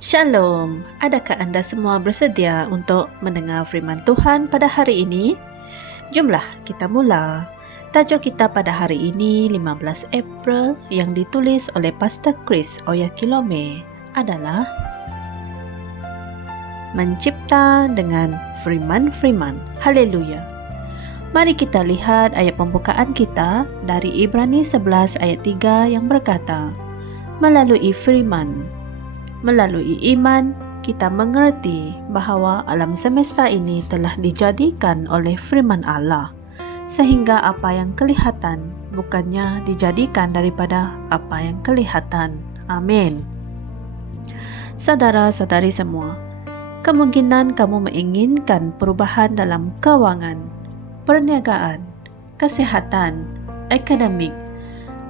Shalom, adakah Anda semua bersedia untuk mendengar firman Tuhan pada hari ini? Jomlah kita mula. Tajuk kita pada hari ini 15 April yang ditulis oleh Pastor Chris Oyakilome adalah Mencipta dengan Firman-Firman. Haleluya. Mari kita lihat ayat pembukaan kita dari Ibrani 11 ayat 3 yang berkata, melalui firman, melalui iman, kita mengerti bahawa alam semesta ini telah dijadikan oleh firman Allah, sehingga apa yang kelihatan bukannya dijadikan daripada apa yang kelihatan. Amin. Saudara-saudari semua, kemungkinan kamu menginginkan perubahan dalam keuangan, perniagaan, kesihatan, akademik,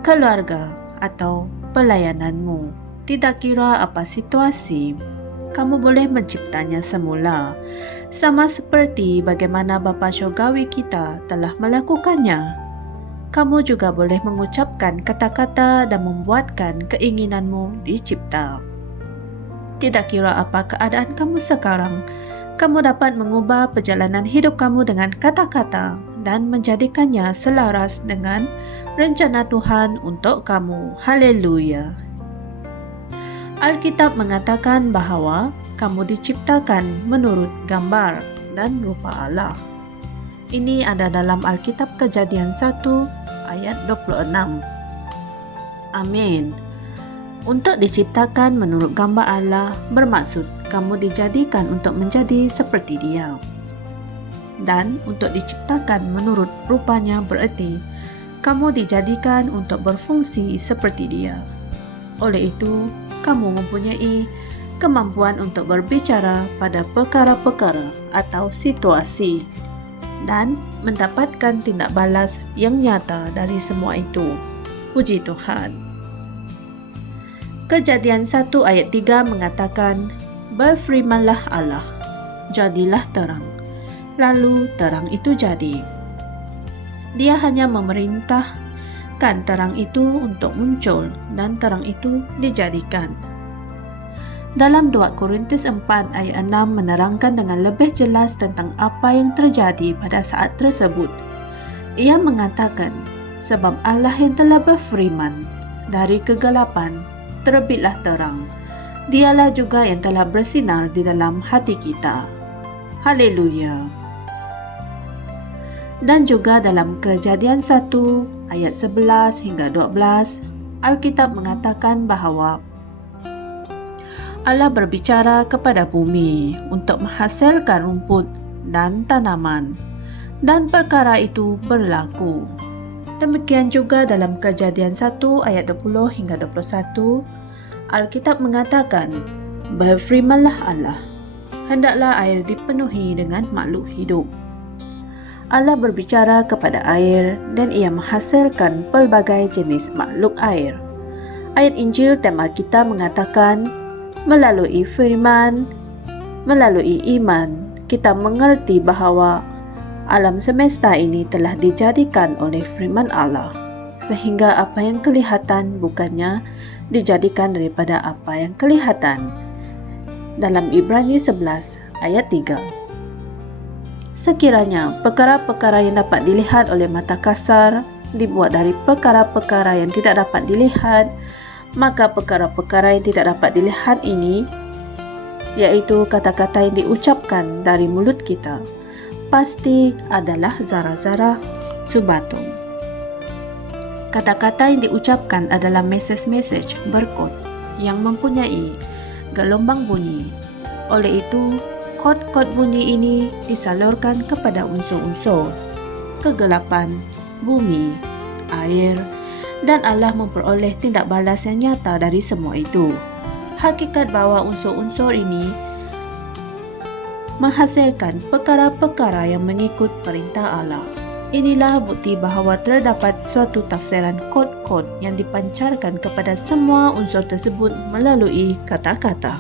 keluarga, atau pelayananmu. Tidak kira apa situasi, kamu boleh menciptanya semula, sama seperti bagaimana Bapa Syurgawi kita telah melakukannya. Kamu juga boleh mengucapkan kata-kata dan membuatkan keinginanmu dicipta. Tidak kira apa keadaan kamu sekarang, kamu dapat mengubah perjalanan hidup kamu dengan kata-kata dan menjadikannya selaras dengan rencana Tuhan untuk kamu. Haleluya. Alkitab mengatakan bahawa kamu diciptakan menurut gambar dan rupa Allah. Ini ada dalam Alkitab Kejadian 1 ayat 26. Amin. Untuk diciptakan menurut gambar Allah bermaksud kamu dijadikan untuk menjadi seperti Dia. Dan untuk diciptakan menurut rupanya bererti kamu dijadikan untuk berfungsi seperti Dia. Oleh itu, kamu mempunyai kemampuan untuk berbicara pada perkara-perkara atau situasi dan mendapatkan tindak balas yang nyata dari semua itu. Puji Tuhan. Kejadian 1 ayat 3 mengatakan, berfirmanlah Allah, jadilah terang. Lalu terang itu jadi. Dia hanya memerintahkan terang itu untuk muncul dan terang itu dijadikan. Dalam 2 Korintus 4 ayat 6 menerangkan dengan lebih jelas tentang apa yang terjadi pada saat tersebut. Ia mengatakan, sebab Allah yang telah berfirman, dari kegelapan terbitlah terang. Dialah juga yang telah bersinar di dalam hati kita. Haleluya. Dan juga dalam Kejadian 1 ayat 11 hingga 12, Alkitab mengatakan bahawa Allah berbicara kepada bumi untuk menghasilkan rumput dan tanaman, dan perkara itu berlaku. Demikian juga dalam Kejadian 1 ayat 20 hingga 21, Alkitab mengatakan, berfirmanlah Allah, hendaklah air dipenuhi dengan makhluk hidup. Allah berbicara kepada air dan ia menghasilkan pelbagai jenis makhluk air. Ayat Injil tema kita mengatakan, melalui firman, melalui iman, kita mengerti bahawa alam semesta ini telah dijadikan oleh firman Allah, sehingga apa yang kelihatan bukannya dijadikan daripada apa yang kelihatan. Dalam Ibrani 11 ayat 3. Sekiranya perkara-perkara yang dapat dilihat oleh mata kasar dibuat dari perkara-perkara yang tidak dapat dilihat, maka perkara-perkara yang tidak dapat dilihat ini, yaitu kata-kata yang diucapkan dari mulut kita, pasti adalah zara-zara subatung. Kata-kata yang diucapkan adalah mesej-mesej berkod yang mempunyai gelombang bunyi. Oleh itu, kod-kod bunyi ini disalurkan kepada unsur-unsur kegelapan, bumi, air, dan Allah memperoleh tindak balas yang nyata dari semua itu. Hakikat bahawa unsur-unsur ini menghasilkan perkara-perkara yang mengikut perintah Allah. Inilah bukti bahawa terdapat suatu tafsiran kod-kod yang dipancarkan kepada semua unsur tersebut melalui kata-kata.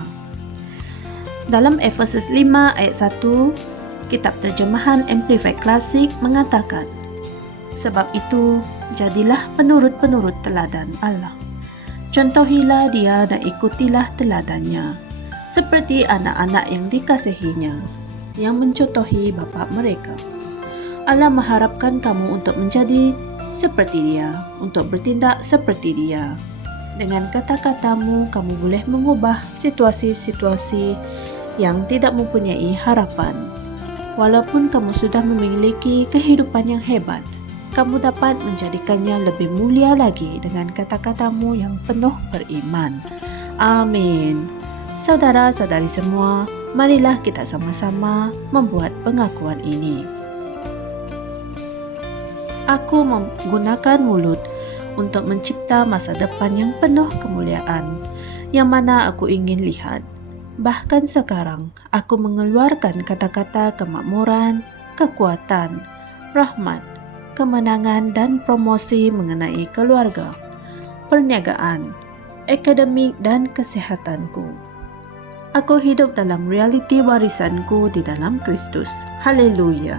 Dalam Efesus 5 ayat 1, kitab terjemahan Amplified Classic mengatakan, sebab itu, jadilah penurut-penurut teladan Allah. Contohilah dia dan ikutilah teladannya. seperti anak-anak yang dikasihinya, yang mencontohi bapa mereka. Allah mengharapkan kamu untuk menjadi seperti Dia, untuk bertindak seperti Dia. Dengan kata-katamu, kamu boleh mengubah situasi-situasi yang tidak mempunyai harapan. Walaupun kamu sudah memiliki kehidupan yang hebat, kamu dapat menjadikannya lebih mulia lagi dengan kata-katamu yang penuh beriman. Amin. Saudara-saudari semua, marilah kita sama-sama membuat pengakuan ini. Aku menggunakan mulut untuk mencipta masa depan yang penuh kemuliaan, yang mana aku ingin lihat. Bahkan sekarang, aku mengeluarkan kata-kata kemakmuran, kekuatan, rahmat, kemenangan, dan promosi mengenai keluarga, perniagaan, akademik, dan kesehatanku. Aku hidup dalam realiti warisanku di dalam Kristus. Haleluya.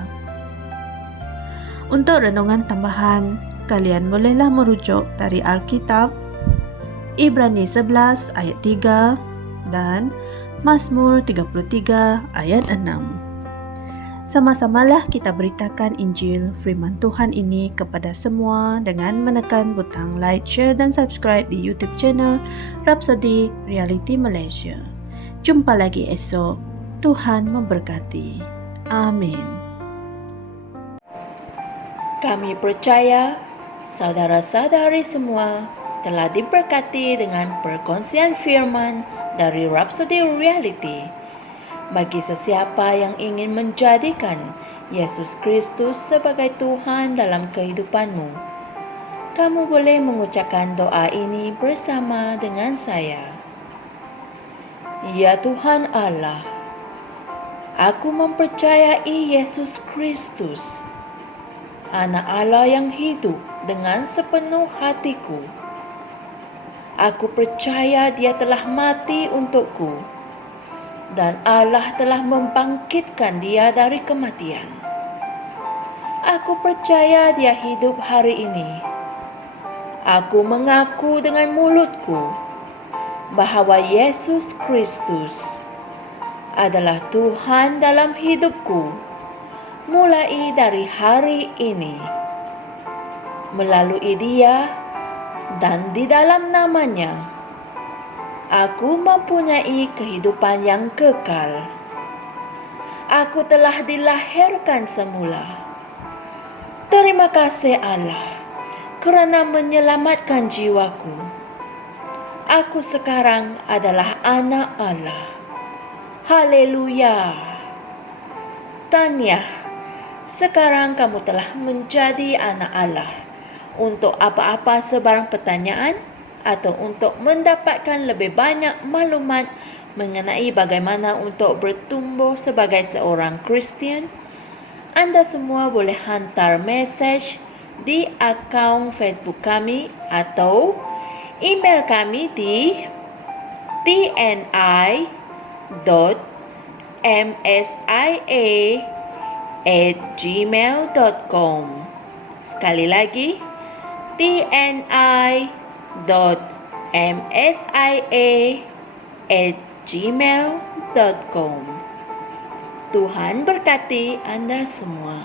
Untuk renungan tambahan, kalian bolehlah merujuk dari Alkitab, Ibrani 11 ayat 3 dan Mazmur 33 ayat 6. Sama-samalah kita beritakan Injil firman Tuhan ini kepada semua dengan menekan butang like, share dan subscribe di YouTube channel Rhapsody Reality Malaysia. Jumpa lagi esok. Tuhan memberkati. Amin. Kami percaya saudara-saudari semua telah diberkati dengan perkongsian firman dari Rhapsody Reality. Bagi sesiapa yang ingin menjadikan Yesus Kristus sebagai Tuhan dalam kehidupanmu, kamu boleh mengucapkan doa ini bersama dengan saya. Ya Tuhan Allah, aku mempercayai Yesus Kristus, Anak Allah yang hidup dengan sepenuh hatiku. Aku percaya Dia telah mati untukku dan Allah telah membangkitkan Dia dari kematian. Aku percaya Dia hidup hari ini. Aku mengaku dengan mulutku bahwa Yesus Kristus adalah Tuhan dalam hidupku mulai dari hari ini. Melalui Dia dan di dalam nama-Nya, aku mempunyai kehidupan yang kekal. Aku telah dilahirkan semula. Terima kasih Allah kerana menyelamatkan jiwaku. Aku sekarang adalah anak Allah. Haleluya. Tahniah. Sekarang kamu telah menjadi anak Allah. Untuk apa-apa sebarang pertanyaan atau untuk mendapatkan lebih banyak maklumat mengenai bagaimana untuk bertumbuh sebagai seorang Kristian, anda semua boleh hantar mesej di akaun Facebook kami atau email kami di tni.msia@gmail.com. Sekali lagi, tni.msia@gmail.com. Tuhan berkati anda semua.